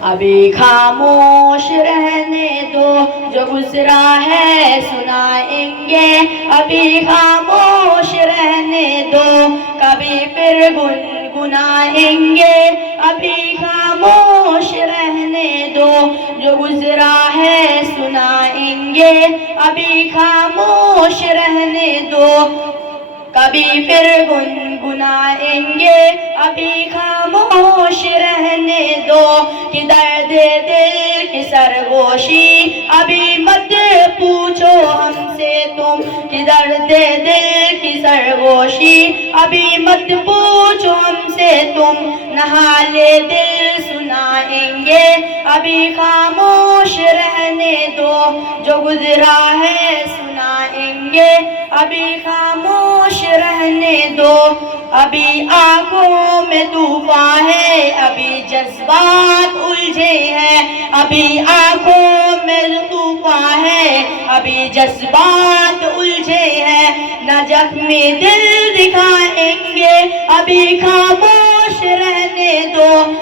ابھی خاموش رہنے دو، جو گزرا ہے سنائیں گے۔ ابھی خاموش رہنے دو، کبھی پھر گنگنائیں گے۔ ابھی خاموش رہنے دو، جو گزرا ہے سنائیں گے۔ ابھی خاموش رہنے دو، کبھی پھر گنگنائیں گے۔ ابھی خاموش رہنے دو، کہ درد دل کی سرگوشی ابھی مت پوچھو ہم سے تم، کہ درد دل کی سرگوشی ابھی مت پوچھو ہم سے تم۔ نہ حال دل سنائیں گے، ابھی خاموش رہنے دو، جو گزرا ہے سنائیں گے۔ ابھی خاموش رہنے دو، ابھی آنکھوں میں طوفان ہے، ابھی جذبات الجھے ہیں۔ ابھی آنکھوں میں طوفان ہے، ابھی جذبات الجھے ہیں۔ نہ زخمی دل دکھائیں گے، ابھی خاموش رہنے دو،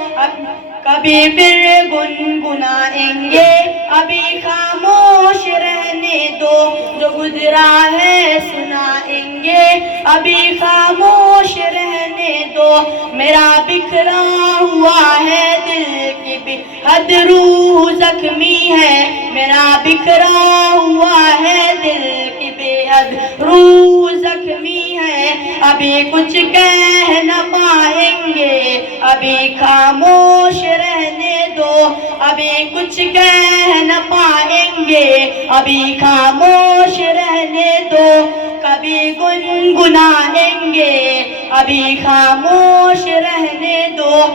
کبھی پھر گنگنائیں گے۔ ابھی خاموش رہنے دو، جو گزرا ہے سنائیں گے۔ ابھی خاموش رہنے دو، میرا بکھرا ہوا ہے دل کی بے حد روح زخمی ہے۔ میرا بکھرا ہوا ہے دل کی بے حد روح زخمی ہے۔ ابھی کچھ کہہ نہ پائیں گے، ابھی خاموش رہنے دو۔ ابھی کچھ کہہ نہ پائیں گے، ابھی خاموش رہنے دو۔ کبھی گنگنائیں گے، ابھی خاموش رہنے دو۔